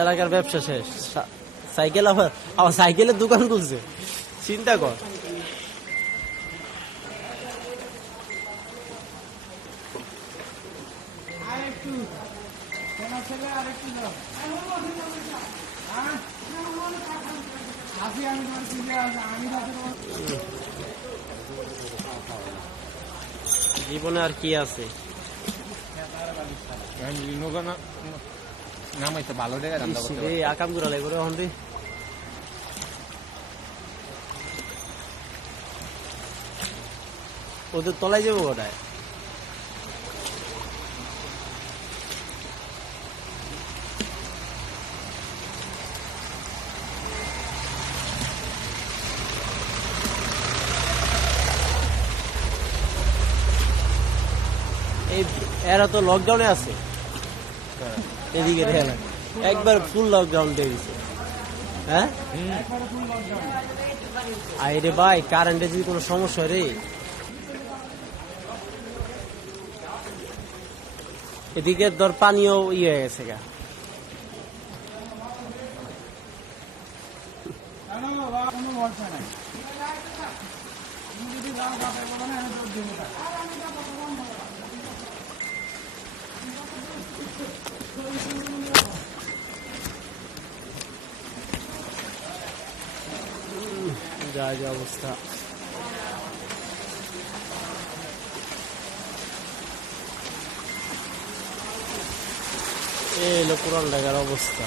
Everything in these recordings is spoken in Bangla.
এলাকার ব্যবসা শেষ। সাইকেল আবার সাইকেলের দোকান খুলছে, চিন্তা কর। জীবনে আর কি আছে? আকাম গুড়া লাগবে এখন রে। ওদের তলায় যাবো ওটায়। এরা তো লকডাউনে আছে এদিকে, একবার ফুল লকডাউন দিয়ে দিচ্ছে। হ্যাঁ আরে ভাই, কারেন্টের যদি কোনো সমস্যা রে, এদিকে ধর পানিও ইয়ে হয়ে গেছে গা। যা যা অবস্থা। এই হলো পুরান ঢাকার অবস্থা।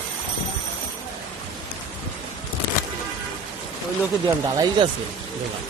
ওই লোকে দিয়ে ঢালাই গেছে দেখলাম।